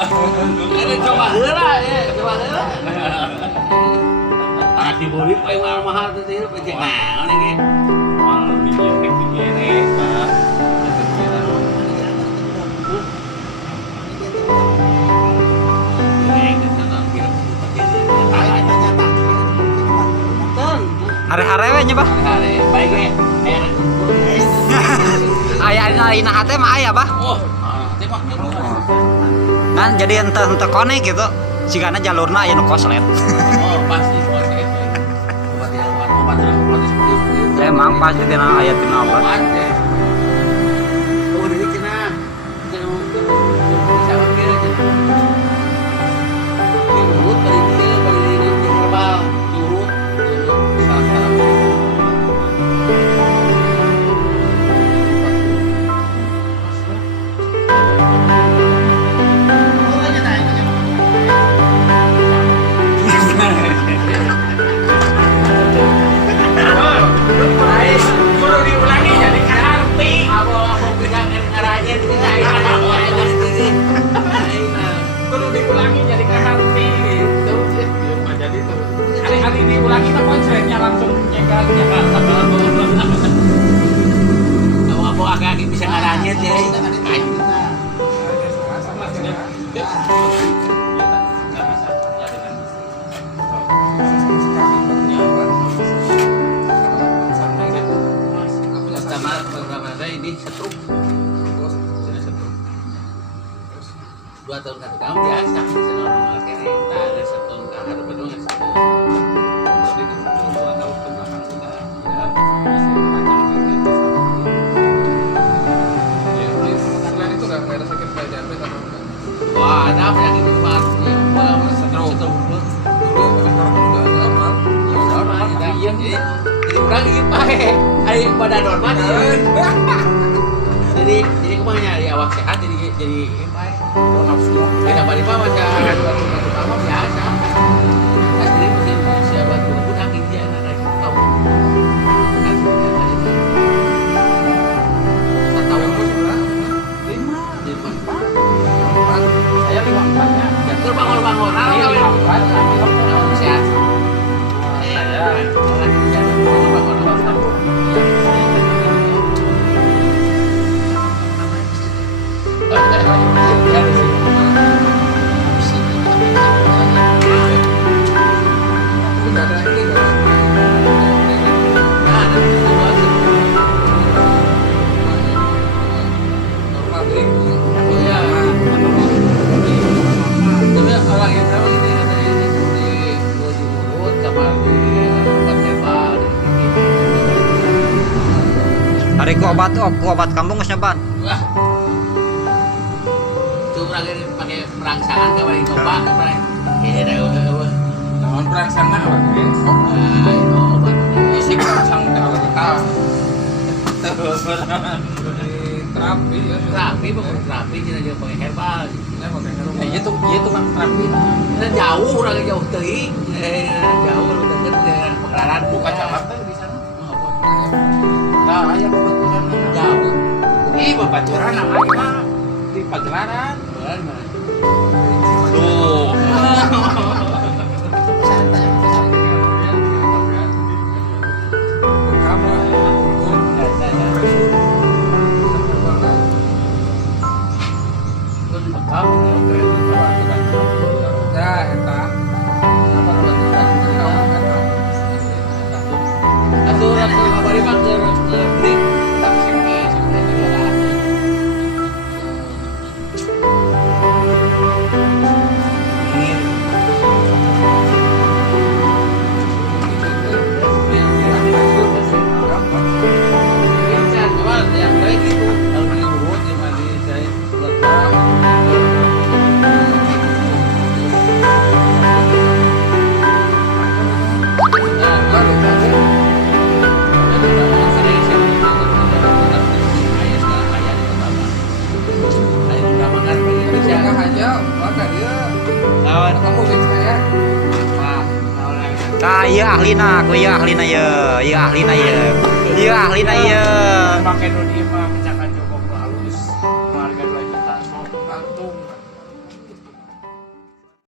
Ini coba heula ya, coba heula. Anak diburit paling mahal tuh itu pecah naon ini. Malah bikin tek Pak. Hare-hare we nya, Bah. Baik we. Aya dina hate mah aya, Bah. Oh, teh mah Kan jadi ente konek gitu. Sigana jalurna aya nu koslet. oh, pasti obat ya, obat seperti Emang pasti tina aya tina obat. Oh, ini cenah. Sama kira cenah. Diurut bari dia bari di herbal, diurut. Salah-salah. Kudu diulangi jadi karti. Abang bisa ngaranya Kudu diulangi jadi karti gitu. Jadi tuh. Hari diulangi mah konsepnya langsung nyegal. Abang agak bisa ngaranya deh. Ini setruk. Sudah setruk. 2 tahun satu tahun biasa bisa normal kene. Tak ada setahun tak ada bedong setahun. Jadi itu 2 tahun ke belakang sudah ya bisa lancar. Selain itu nggak ada sakit kayak diabetes atau enggak? Wah, ada penyakit itu banget. Setruk. Dulu sekarang udah normal. Normal kita. Iya. Jadi orang ingin pakai. Ayo pada normal. Jadi kemana di awak sehat jadi baik. Oh, nafsu. Beda balik mah macam utama biasa. Asli mungkin siapa tuh pun angin dia anak tahu. Kan saya tahu Kamu seberapa? 5. Saya 54-nya. Jatuh bangun-bangun. Sehat. Saya lagi bangun-bangun. Hari ku obat kampung geus nyoban. Wah. Cuma lagi pakai perangsaan ke balik coba ke balik. Ini dah Namun perangsana apa? obat. Isi perangsang kalau kita terapi ya. Terapi bukan terapi kita aja pakai herbal. Saya pakai herbal. Nah, itu kan terapi. Kita jauh orang jauh teuing. Jauh lu deket dengan Pegelaran Buka Jakarta di sana. Nah, aya kebetulan jauh. Ih, babaturan namanya di Pagelaran. Tuh. Nah, eta. Aturan abadi mah ke beli tak sakit sebenarnya. Tah ieu ahlina, ku ieu ahlina ye, ieu ahlina ye. Ieu ahlina ye. Pakai nu dieu mah